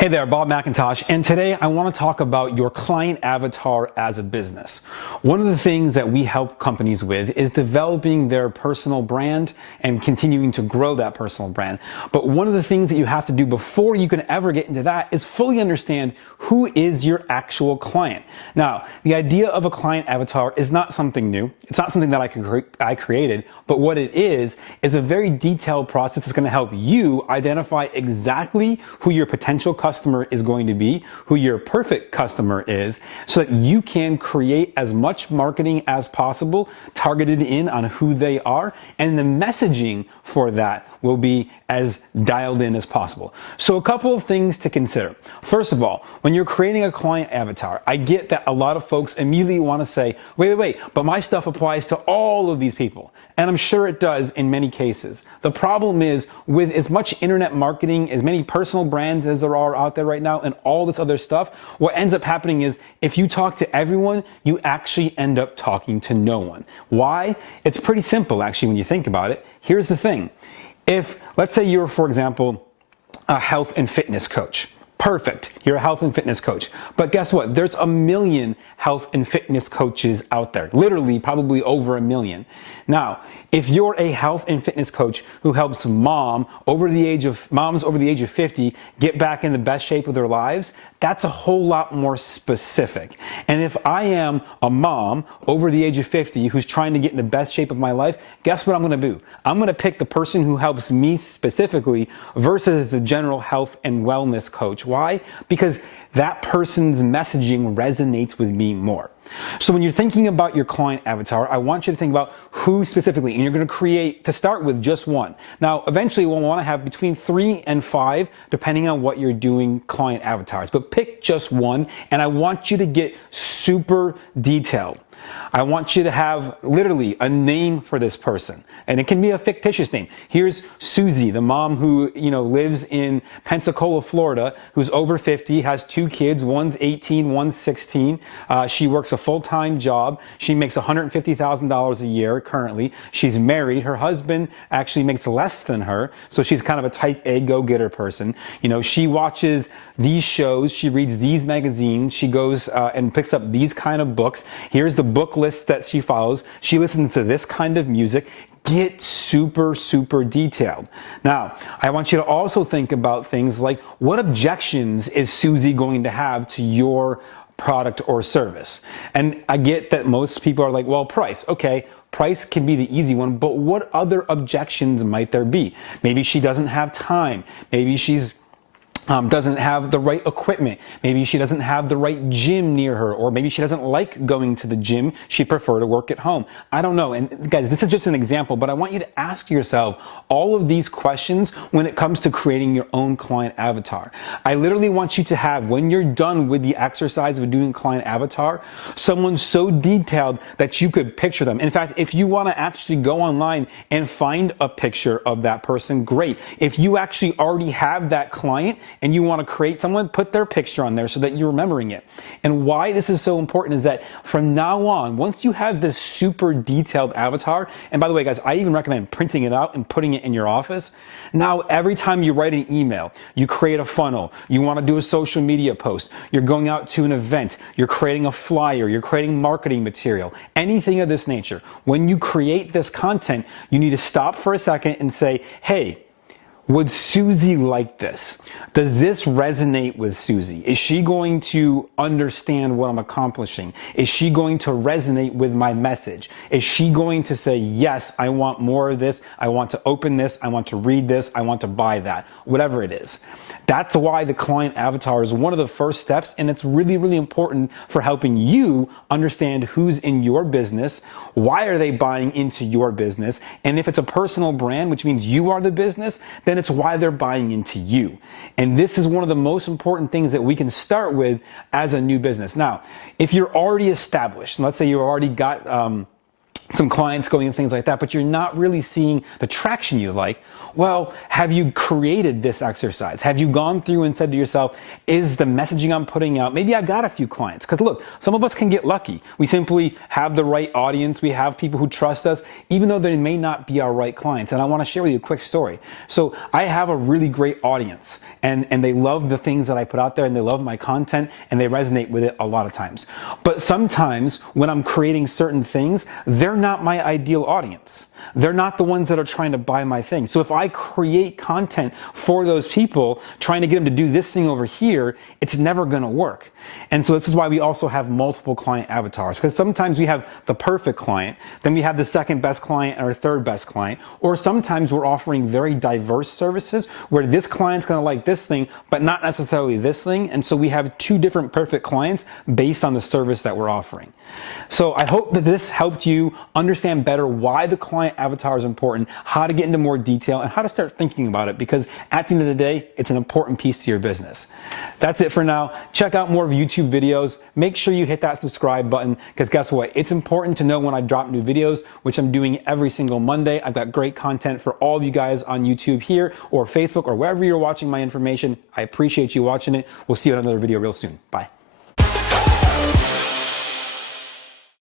Hey there, Bob McIntosh, and today I want to talk about your client avatar as a business. One of the things that we help companies with is developing their personal brand and continuing to grow that personal brand. But one of the things that you have to do before you can ever get into that is fully understand who is your actual client. Now, the idea of a client avatar is not something new. It's not something that I created, but what it is a very detailed process that's going to help you identify exactly who your potential customer is going to be, who your perfect customer is, so that you can create as much marketing as possible targeted in on who they are, and the messaging for that will be as dialed in as possible. So a couple of things to consider. First of all, when you're creating a client avatar, I get that a lot of folks immediately want to say, wait, but my stuff applies to all of these people. And I'm sure it does in many cases. The problem is, with as much internet marketing, as many personal brands as there are out there right now, and all this other stuff, what ends up happening is if you talk to everyone, you actually end up talking to no one. Why? It's pretty simple, actually, when you think about it. Here's the thing. If, let's say you're, for example, a health and fitness coach. Perfect. You're a health and fitness coach. But guess what? There's a million health and fitness coaches out there. Literally, probably over a million. Now, if you're a health and fitness coach who helps moms over the age of 50 get back in the best shape of their lives, that's a whole lot more specific. And if I am a mom over the age of 50 who's trying to get in the best shape of my life, guess what I'm going to do? I'm going to pick the person who helps me specifically versus the general health and wellness coach. Why? Because that person's messaging resonates with me more. So when you're thinking about your client avatar, I want you to think about who specifically, and you're going to create, to start with, just one. Now, eventually we'll want to have between 3 and 5, depending on what you're doing, client avatars. But pick just one, and I want you to get super detailed. I want you to have literally a name for this person, and it can be a fictitious name. Here's Susie, the mom who lives in Pensacola, Florida, who's over 50, has 2 kids. One's 18, one's 16. She works a full-time job. She makes $150,000 a year currently. She's married. Her husband actually makes less than her, so she's kind of a type A go-getter person. She watches these shows. She reads these magazines. She goes and picks up these kind of books. Here's the book list that she follows. She listens to this kind of music. Get super detailed. Now, I want you to also think about things like, what objections is Susie going to have to your product or service? And I get that most people are like, well, price. Okay, price can be the easy one, but what other objections might there be? Maybe she doesn't have time. Maybe she's doesn't have the right equipment. Maybe she doesn't have the right gym near her, or maybe she doesn't like going to the gym. She'd prefer to work at home. I don't know. And guys, this is just an example, but I want you to ask yourself all of these questions when it comes to creating your own client avatar. I literally want you to have, when you're done with the exercise of doing client avatar, someone so detailed that you could picture them. In fact, if you want to actually go online and find a picture of that person, great. If you actually already have that client and you want to create someone, put their picture on there so that you're remembering it. And why this is so important is that from now on, once you have this super detailed avatar, and by the way, guys, I even recommend printing it out and putting it in your office. Now, every time you write an email, you create a funnel, you want to do a social media post, you're going out to an event, you're creating a flyer, you're creating marketing material, anything of this nature. When you create this content, you need to stop for a second and say, hey, would Susie like this? Does this resonate with Susie? Is she going to understand what I'm accomplishing? Is she going to resonate with my message? Is she going to say, yes, I want more of this, I want to open this, I want to read this, I want to buy that, whatever it is. That's why the client avatar is one of the first steps, and it's really important for helping you understand who's in your business, why are they buying into your business, and if it's a personal brand, which means you are the business, then it's why they're buying into you. And this is one of the most important things that we can start with as a new business. Now, if you're already established, let's say you already got some clients going and things like that, but you're not really seeing the traction you like. Well, have you created this exercise? Have you gone through and said to yourself, is the messaging I'm putting out, maybe I got a few clients? Because look, some of us can get lucky. We simply have the right audience. We have people who trust us, even though they may not be our right clients. And I want to share with you a quick story. So I have a really great audience, and they love the things that I put out there, and they love my content, and they resonate with it a lot of times. But sometimes when I'm creating certain things, they're not my ideal audience. They're not the ones that are trying to buy my thing. So if I create content for those people, trying to get them to do this thing over here, it's never going to work. And so this is why we also have multiple client avatars, because sometimes we have the perfect client, then we have the second best client or third best client, or sometimes we're offering very diverse services where this client's going to like this thing, but not necessarily this thing. And so we have two different perfect clients based on the service that we're offering. So I hope that this helped you understand better why the client avatar is important, how to get into more detail, and how to start thinking about it, because at the end of the day, it's an important piece to your business. That's it for now. Check out more of YouTube videos. Make sure you hit that subscribe button, because guess what? It's important to know when I drop new videos, which I'm doing every single Monday. I've got great content for all of you guys on YouTube here or Facebook or wherever you're watching my information. I appreciate you watching it. We'll see you in another video real soon. Bye.